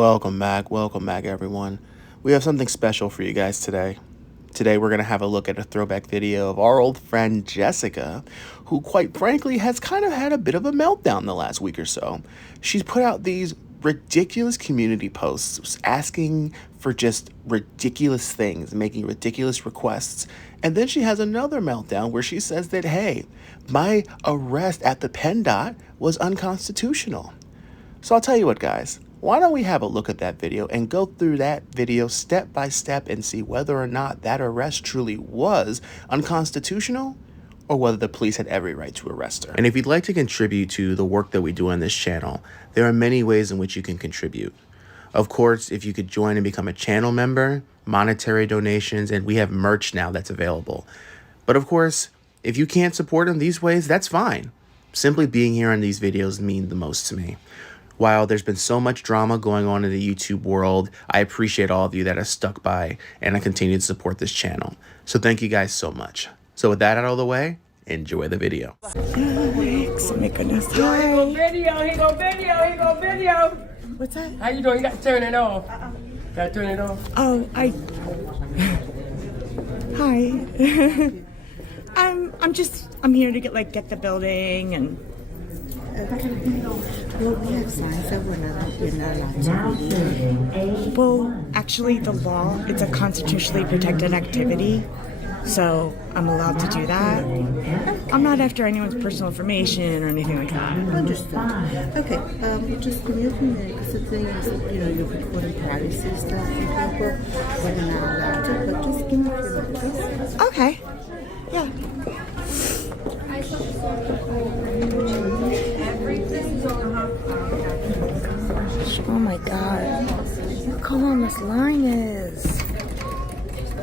Welcome back, everyone. We have something special for you guys today. Today, we're going to have a look at a throwback video of our old friend Jessica, who, quite frankly, has kind of had a bit of a meltdown the last week or so. She's put out these ridiculous community posts asking for just ridiculous things, making ridiculous requests. And then she has another meltdown where she says that, hey, my arrest at the Penn Dot was unconstitutional. So I'll tell you what, guys. Why don't we have a look at that video and go through that video step by step and see whether or not that arrest truly was unconstitutional or whether the police had every right to arrest her. And if you'd like to contribute to the work that we do on this channel, there are many ways in which you can contribute. Of course, if you could join and become a channel member, monetary donations, and we have merch now that's available. But of course, if you can't support in these ways, that's fine. Simply being here on these videos mean the most to me. While there's been so much drama going on in the YouTube world, I appreciate all of you that have stuck by and have continued to support this channel. So thank you guys so much. So with that out of the way, enjoy the video. Alex, oh my goodness. He go video. What's that? How you doing? You got to turn it off. Got to turn it off. Oh, Hi. I'm here to get the building and. Well, we have signs that we're not allowed to. Well, actually, the law, it's a constitutionally protected activity, so I'm allowed to do that. I'm not after anyone's personal information or anything like that. Understood. Okay, just give me a few minutes, because the thing is, you're recording privacy stuff and people, we're not allowed to, but just give me a few minutes. Okay. Yeah. Oh my god. Look how long this line is.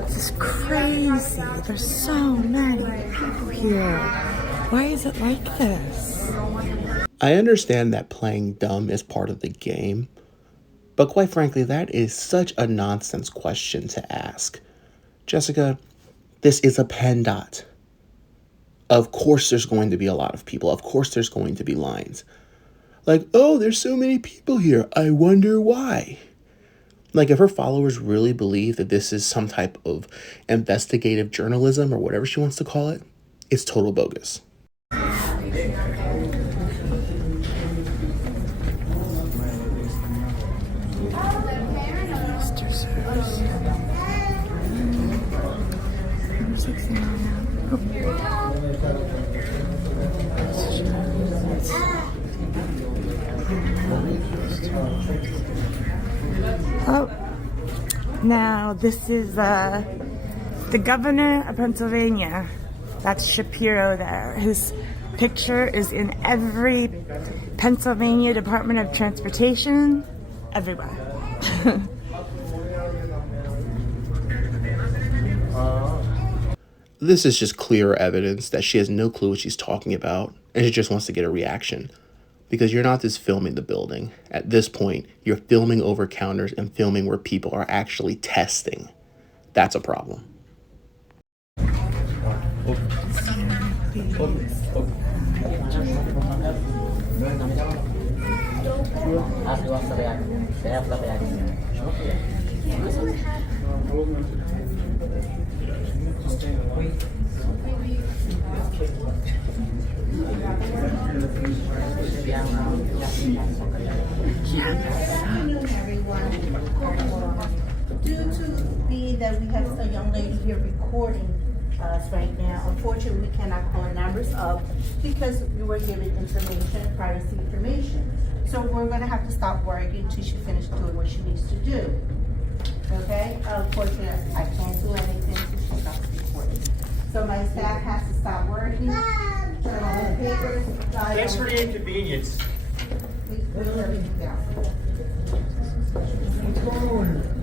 This is crazy. There's so many people here. Why is it like this? I understand that playing dumb is part of the game, but quite frankly, that is such a nonsense question to ask. Jessica, this is a Penn Dot. Of course there's going to be a lot of people. Of course there's going to be lines. Like, oh, there's so many people here. I wonder why. Like, if her followers really believe that this is some type of investigative journalism or whatever she wants to call it, it's total bogus. Oh, now this is the governor of Pennsylvania. That's Shapiro there. His picture is in every Pennsylvania Department of Transportation, everywhere. This is just clear evidence that she has no clue what she's talking about, and she just wants to get a reaction. Because you're not just filming the building. At this point, you're filming over counters and filming where people are actually testing. That's a problem. Due to being that we have a young lady here recording us right now, unfortunately we cannot call numbers up because we were given information, privacy information. So we're going to have to stop working until she finishes doing what she needs to do. Okay? Unfortunately, I can't do anything until she stops recording. So my staff has to stop working. Turn on the papers. Thanks for the inconvenience. Please put everything down.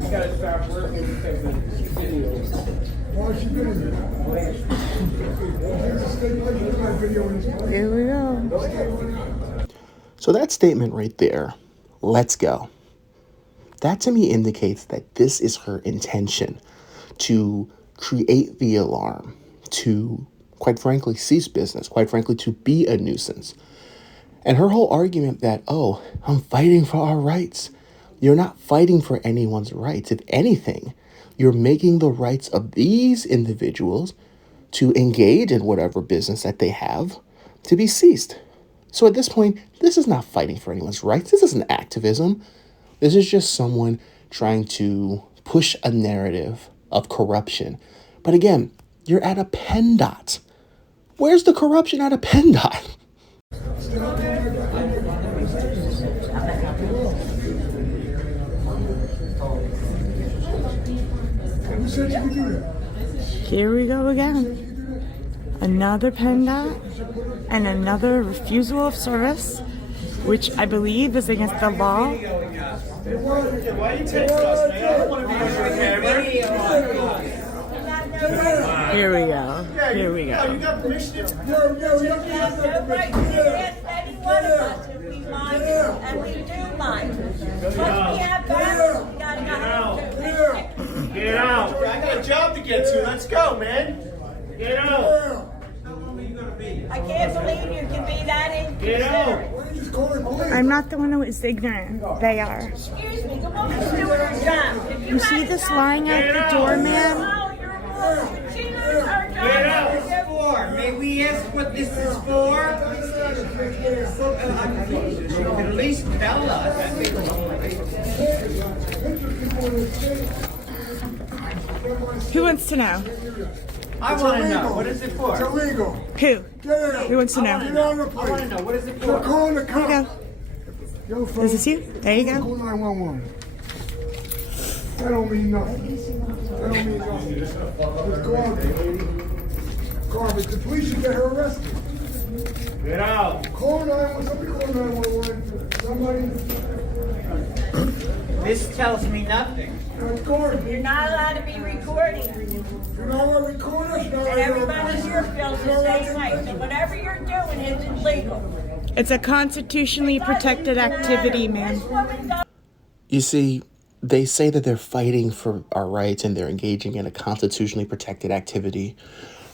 You gotta stop working because of videos. Here we go. So that statement right there, let's go. That to me indicates that this is her intention to create the alarm, to, quite frankly, cease business, quite frankly, to be a nuisance. And her whole argument that, oh, I'm fighting for our rights. You're not fighting for anyone's rights. If anything, you're making the rights of these individuals to engage in whatever business that they have to be ceased. So at this point, this is not fighting for anyone's rights. This isn't activism. This is just someone trying to push a narrative of corruption. But again, you're at a PennDOT. Where's the corruption at a PennDOT? Here we go again. Another PennDOT and another refusal of service, which I believe is against the law. Why you text us, man? I don't want to be on your camera. Here we go. Here we You go. got permission to... No right to ask any one of us if we mind, and we do mind. Once we have balance, we gotta go home. Get out. I got a job to get to. Let's go, man. Get out. I can't believe you can be that Get out. inconsiderate. I'm not the one who is ignorant. They are. Excuse me, the woman's doing her job. If You see had this a lying at the door, man? follow your rules, but she knows her job. Get out. May we ask what this is for? She can at least tell us. Who wants to know? I want to know. What is it for? It's illegal. Who? Get out. Who wants to know? Get on the I want to plane. know. What is it We're for? calling the Here you cops. go. Yo, Is folks. this you? There you go. Call 911. That don't mean nothing. That don't mean nothing. It's garbage. Garbage. The police should get her arrested. Get out. Call 911. Somebody call 911. Somebody. This tells me nothing. That's garbage. You're not allowed to be recording. You're not allowed to record us. You're not And allowed to everybody here feels the same way. So whatever you're doing is illegal. It's a constitutionally protected activity, man. This woman does. You see, they say that they're fighting for our rights and they're engaging in a constitutionally protected activity.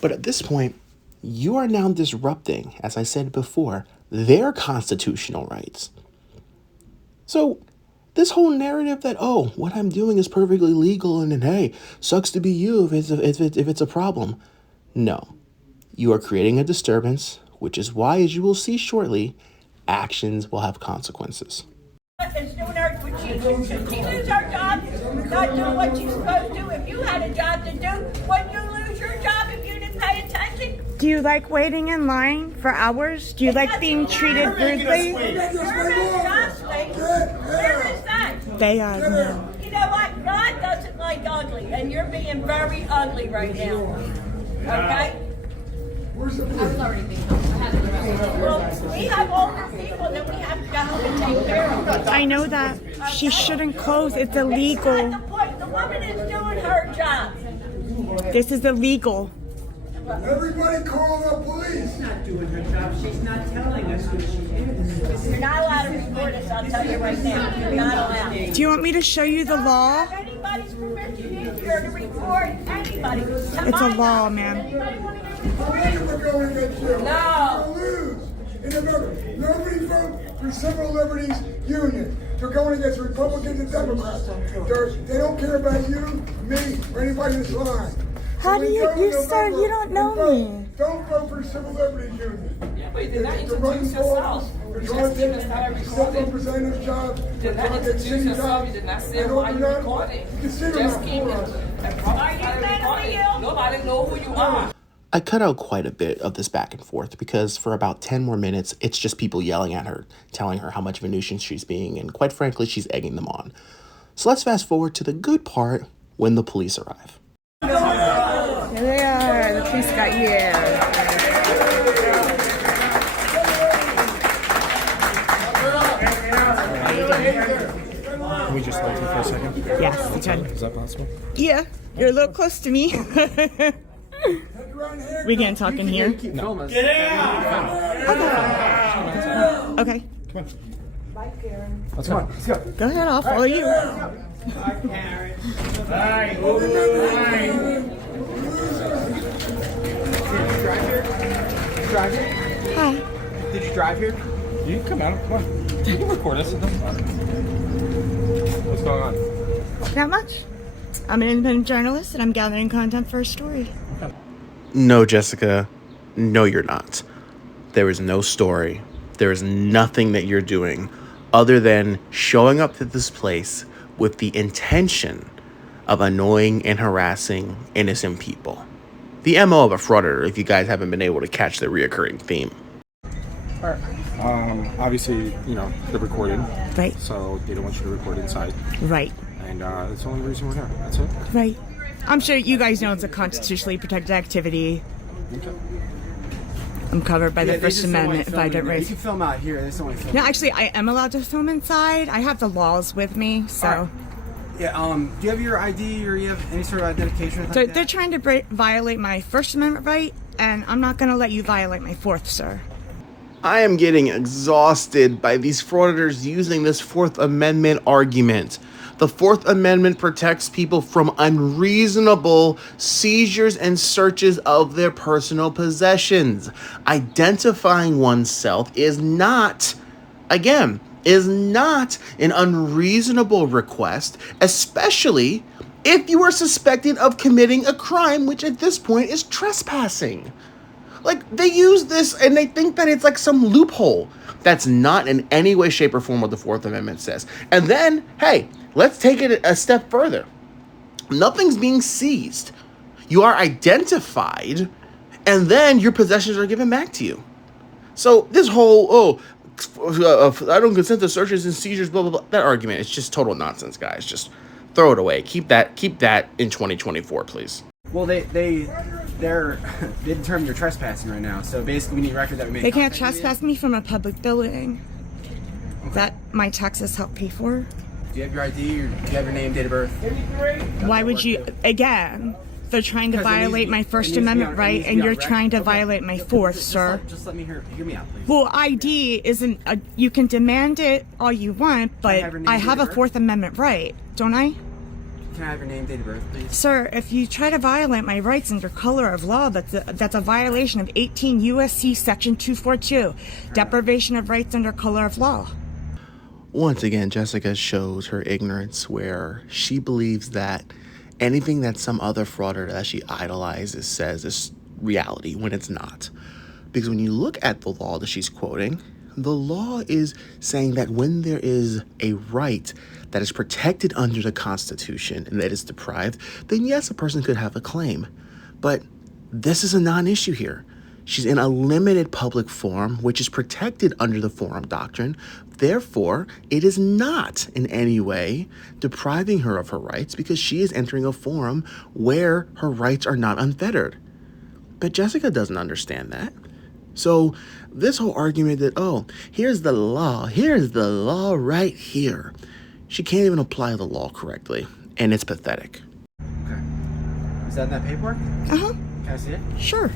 But at this point, you are now disrupting, as I said before, their constitutional rights. So this whole narrative that, oh, what I'm doing is perfectly legal and hey, sucks to be you if it's a problem. No, you are creating a disturbance, which is why, as you will see shortly, actions will have consequences. Is doing her, but she lose her job, not doing what she's supposed to. If you had a job to do, wouldn't you lose your job if you didn't pay attention? Do you like waiting in line for hours? Do you like being treated rudely? You're in job state. Where is that? They are, man. You know what? God doesn't like ugly, and you're being very ugly right now. Okay? Where's the police? Well, we have older people that we have to go home and take care of. I know that. She shouldn't close. It's That's not illegal. the point. The woman is doing her job. This is illegal. Everybody call the police. She's not doing her job. She's not telling us who she is. You're not allowed to record us, I'll tell you right now. You're not allowed. Do you want me to show you the law? Have anybody's permission in here to record anybody. It's a law, man. We're going against you. No. You're gonna lose. In November, nobody vote for Civil Liberties Union. They're going against Republicans and Democrats. They don't care about you, me, or anybody in this line. How So do we you- go in you, sir, November you don't know and vote. me. Don't vote for the Civil Liberties Union. Yeah, but you did not They're introduce running for yourself. office. They're You trying just to didn't take start self recording. representative jobs. You They're did not trying to take introduce city yourself. jobs. You did not They say don't why do you that. recording. Consider Just that came for in us. and probably Are you started mentally recording. ill? Nobody know who you are. I cut out quite a bit of this back and forth because for about 10 more minutes, it's just people yelling at her, telling her how much of a nuisance she's being, and quite frankly, she's egging them on. So let's fast forward to the good part when the police arrive. Here they are. The police got here. Can we just hold you for a second? Yes, you can. Is that possible? Yeah, you're a little close to me. We can't talk in here. Get out. Okay. Let's go. Go ahead, I'll follow you. Hi. Did you drive here? You can come out. Come on. You can record us. It doesn't matter. What's going on? Not much. I'm an independent journalist and I'm gathering content for a story. No, Jessica. No, you're not. There is no story. There is nothing that you're doing other than showing up to this place with the intention of annoying and harassing innocent people. The MO of a frauditor, if you guys haven't been able to catch the reoccurring theme. All right. Obviously, you know, they're recording. Right. So they don't want you to record inside. Right. And that's the only reason we're here. That's it. Right. I'm sure you guys know it's a constitutionally protected activity. Okay. I'm covered by the First Amendment if I don't You raise. can film out here. They just don't want to film. No, actually, I am allowed to film inside. I have the laws with me, so. All right. Yeah. Do you have your ID or you have any sort of identification? So Like they're that? trying to violate my First Amendment right, and I'm not going to let you violate my Fourth, sir. I am getting exhausted by these frauditors using this Fourth Amendment argument. The Fourth Amendment protects people from unreasonable seizures and searches of their personal possessions. Identifying oneself is not, again, is not an unreasonable request, especially if you are suspected of committing a crime, which at this point is trespassing. Like, they use this and they think that it's like some loophole. That's not in any way, shape, or form what the Fourth Amendment says. And then, hey, let's take it a step further. Nothing's being seized. You are identified, and then your possessions are given back to you. So this whole, I don't consent to searches and seizures, blah, blah, blah, that argument is just total nonsense, guys. Just throw it away. Keep that in 2024, please. Well, they determined you're trespassing right now. So basically, we need record that we made. They can't contact with you. trespass me from a public building. That my taxes help pay for. Do you have your ID or do you have your name, date of birth? Why would you, again, they're trying to Because it needs to violate be- my it First needs to be Amendment on- it right, needs to and be on you're record. trying to Okay. violate my Fourth, sir. Just let me hear me out, please. Well, ID isn't, you can demand it all you want, but have your name, I date have of a birth? Fourth Amendment right, don't I? Can I have your name, date of birth, please? Sir, if you try to violate my rights under color of law, that's a violation of 18 U.S.C. Section 242, deprivation of rights under color of law. Once again, Jessica shows her ignorance where she believes that anything that some other frauditor that she idolizes says is reality when it's not. Because when you look at the law that she's quoting, the law is saying that when there is a right that is protected under the Constitution and that is deprived, then yes, a person could have a claim. But this is a non-issue here. She's in a limited public forum, which is protected under the forum doctrine. Therefore, it is not in any way depriving her of her rights because she is entering a forum where her rights are not unfettered. But Jessica doesn't understand that. So this whole argument that, oh, here's the law right here. She can't even apply the law correctly, and it's pathetic. Okay. Is that in that paperwork? Uh-huh, Can I see it? sure.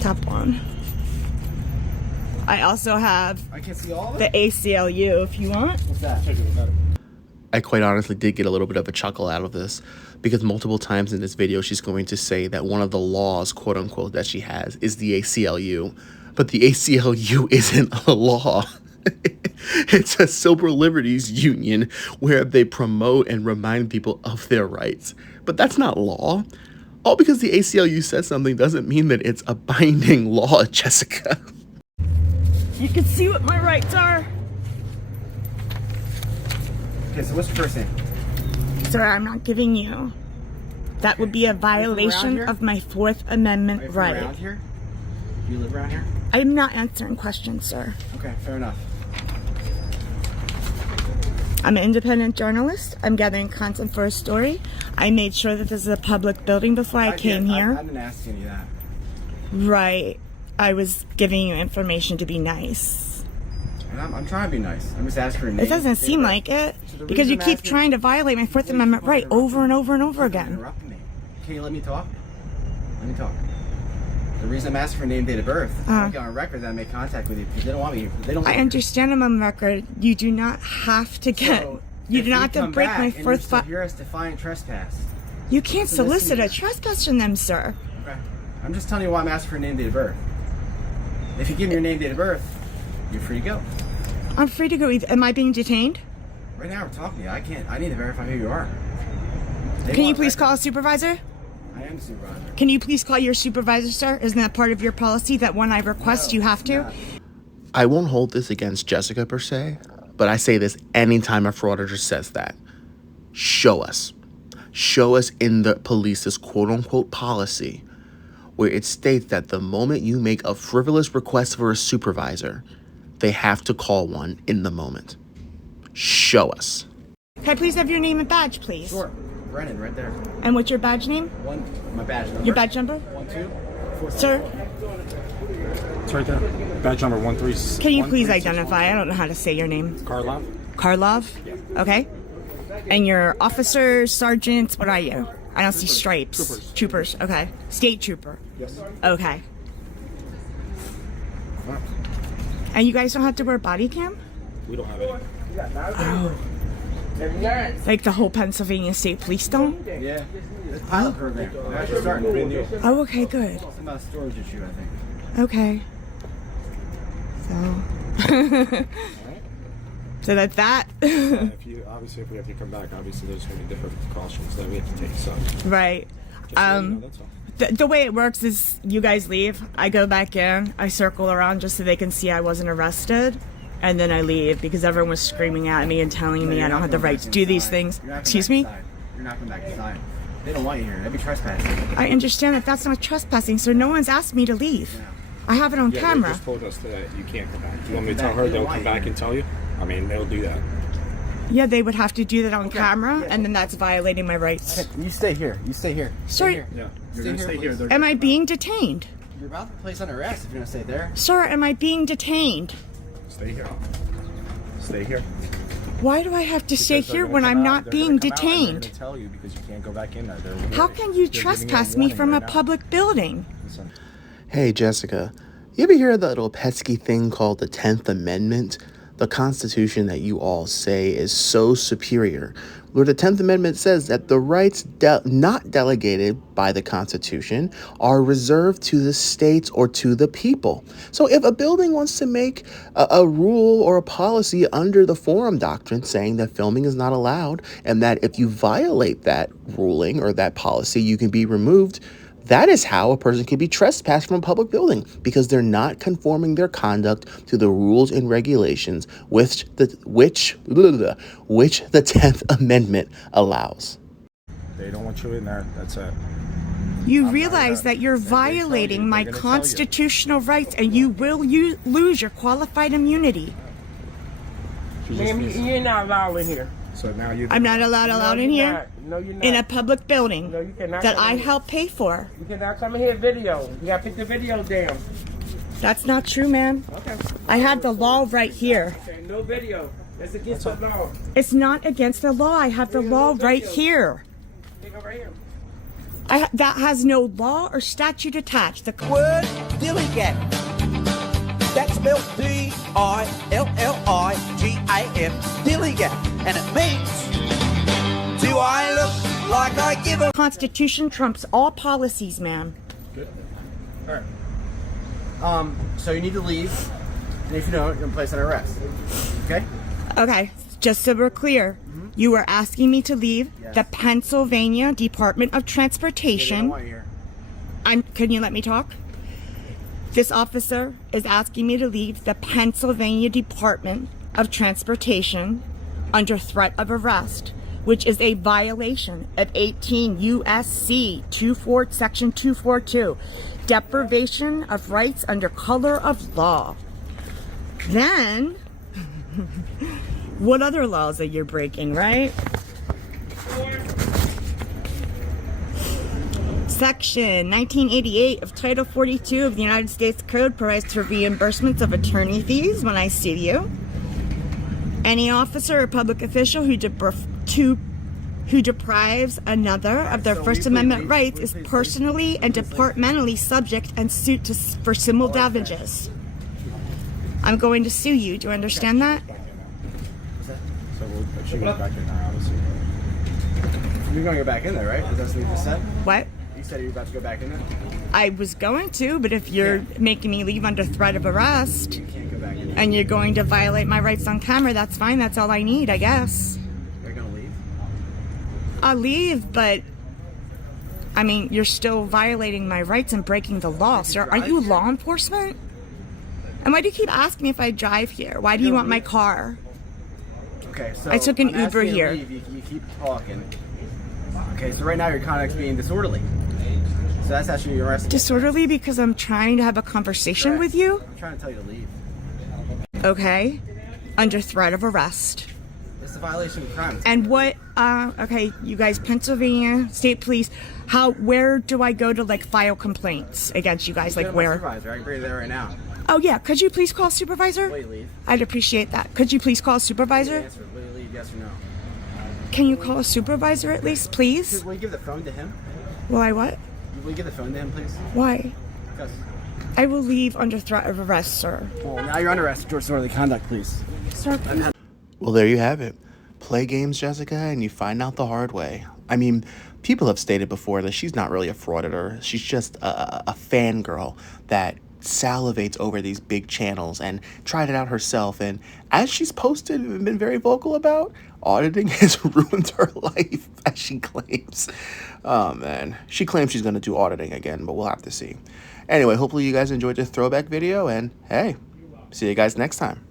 Top one. I also have I can't see all of the it? ACLU if you want. What's that? I quite honestly did get a little bit of a chuckle out of this because multiple times in this video she's going to say that one of the laws, quote unquote, that she has is the ACLU. But the ACLU isn't a law. It's a civil liberties union where they promote and remind people of their rights. But that's not law. All because the ACLU says something doesn't mean that it's a binding law, Jessica. You can see what my rights are. Okay, so what's your first name? Sir, I'm not giving you. That would be a violation here? of my Fourth Are Amendment you from right. around here? Do you live around here? I'm not answering questions, sir. Okay, fair enough. I'm an independent journalist. I'm gathering content for a story. I made sure that this is a public building before I came here. I didn't ask any of that. Right. I was giving you information to be nice. And I'm trying to be nice. I'm just asking for a name. It doesn't seem like it. So the Because you reason I'm keep asking- trying to violate my Fourth Amendment right over and over and over again. Interrupting me. Can you let me talk? Let me talk. The reason I'm asking for name, date of birth, I want to get on record that I make contact with you because they don't want me here. They don't. I understand I'm on record. You do not have to get. So, You if do not we have to come break back my and you fourth. still hear us defiant trespass. You can't So listen solicit to a me. trespass from them, sir. Okay. I'm just telling you why I'm asking for name, date of birth. If you give me your name, date of birth, you're free to go. I'm free to go either. Am I being detained? Right now we're talking to you. I need to verify who you are. Can you please call a supervisor? I am a supervisor. Can you please call your supervisor, sir? Isn't that part of your policy that when I request you have to? I won't hold this against Jessica per se, but I say this anytime a frauditor says that. Show us. Show us in the police's quote-unquote policy where it states that the moment you make a frivolous request for a supervisor, they have to call one in the moment. Show us. Can I please have your name and badge, please? Sure. Brennan, right there. And what's your badge name? My badge number. Your badge number? 1, 2, 4, Sir, It's right there. Badge number 13. can you please identify? I don't know how to say your name. Karlov? Karlov? Okay. And your officers, sergeants, what are you? I don't see stripes. Troopers, okay. State trooper. Yes. Okay. And you guys don't have to wear body cam? We don't have it. Oh. Like the whole Pennsylvania State Police don't? Yeah. It's a pilot program. We're actually starting brand new. Oh, okay, good. It's about a storage issue, I think. Okay. So. So that's that. If we have to come back, obviously there's going to be different precautions that we have to take. So. Right. Just so you know, that's all. The way it works is you guys leave, I go back in, I circle around just so they can see I wasn't arrested, and then I leave because everyone was screaming at me and telling me I don't have the right to do these things. Excuse me? You're not coming back inside. They don't want you here. That'd be trespassing. I understand that that's not trespassing, so no one's asked me to leave. I have it on Yeah, camera. they just told us that you can't come back. Do you want me to tell her they'll come back and tell you? I mean, they'll do that. Yeah, they would have to do that on camera, and then that's violating my rights. You stay here. You stay here. Sir, Yeah, you're going to stay here. am I being detained? You're about to be placed under arrest if you're going to stay there. Sir, am I being detained? Stay here. Stay here. Why do I have to stay Because they're here gonna when come I'm out- not they're being gonna come out and they're detained? gonna tell you because you can't go back in there. How can you trespass me from a public building? Listen. Hey, Jessica, you ever hear of that little pesky thing called the 10th Amendment? The Constitution that you all say is so superior, where the 10th Amendment says that the rights not delegated by the Constitution are reserved to the states or to the people. So if a building wants to make a rule or a policy under the forum doctrine saying that filming is not allowed and that if you violate that ruling or that policy, you can be removed, that is how a person can be trespassed from a public building, because they're not conforming their conduct to the rules and regulations which the 10th Amendment allows. They don't want you in there. That's it. You realize that you're violating my constitutional rights and you will lose your qualified immunity. Ma'am, you're not allowed in here. So now you. I'm not allowed in here No, you're not. in a public building No, you cannot that come I in. help pay for. You cannot come in here video. You gotta put the video down. That's not true, man. Okay. I have the law right here. Okay, no video. That's against the law. It's not against the law. I have the law right here. Take over here. That has no law or statute attached. The Word diligent. That's spelled D-I-L-L-I-G-A-N. Diligent. And it means, do I look like I give a... Constitution trumps all policies, man. Good. All right. So you need to leave, and if you don't, you're going to place under arrest. Okay? Okay, just so we're clear, you are asking me to leave the Pennsylvania Department of They don't Transportation. want you here. Can you let me talk? This officer is asking me to leave the Pennsylvania Department of Transportation under threat of arrest, which is a violation of 18 U.S.C. Section 242, deprivation of rights under color of law. Then, what other laws that you're breaking, right? Section 1988 of Title 42 of the United States Code provides for reimbursements of attorney fees when I sue you. Any officer or public official who deprives another of their First Amendment rights is personally and departmentally subject and sued for civil damages. I'm going to sue you. Do you understand that? So she goes back in there, obviously. You're going to go back in there, right? Because that's what you just said? What? You said you were about to go back in there. I was going to, but if you're making me leave under threat of arrest You can't go back in there. and you're going to violate my rights on camera, that's fine. That's all I need, I guess. You're gonna leave? I'll leave, but I mean, you're still violating my rights and breaking the law, sir. Aren't you law enforcement? And why do you keep asking me if I drive here? Why do you want my car? Okay, so I took an I'm Uber asking you to here. leave, you keep talking. Okay, so right now your conduct's being disorderly. So that's actually your arrest. Disorderly because I'm trying to have a conversation with you? I'm trying to tell you to leave. Okay. Under threat of arrest. It's a violation of crime. And what, okay, you guys, Pennsylvania State Police, where do I go to, like, file complaints against you guys? Like, where? Supervisor, I can bring you there right now. Oh, yeah, could you please call supervisor? Will you leave? I'd appreciate that. Could you please call supervisor? Answer. Will you leave? Yes or no? Can you call a supervisor at least, please? Will you give the phone to him? Will I what? Will you give the phone to him, please? Why? Because. I will leave under threat of arrest, sir. Well, now you're under arrest for disorderly conduct, please. Sir, Well, there you have it. Play games, Jessica, and you find out the hard way. I mean, people have stated before that she's not really a frauditor. She's just a fangirl that salivates over these big channels and tried it out herself. And as she's posted and been very vocal about, auditing has ruined her life, as she claims. Oh, man. She claims she's going to do auditing again, but we'll have to see. Anyway, hopefully you guys enjoyed this throwback video, and hey, see you guys next time.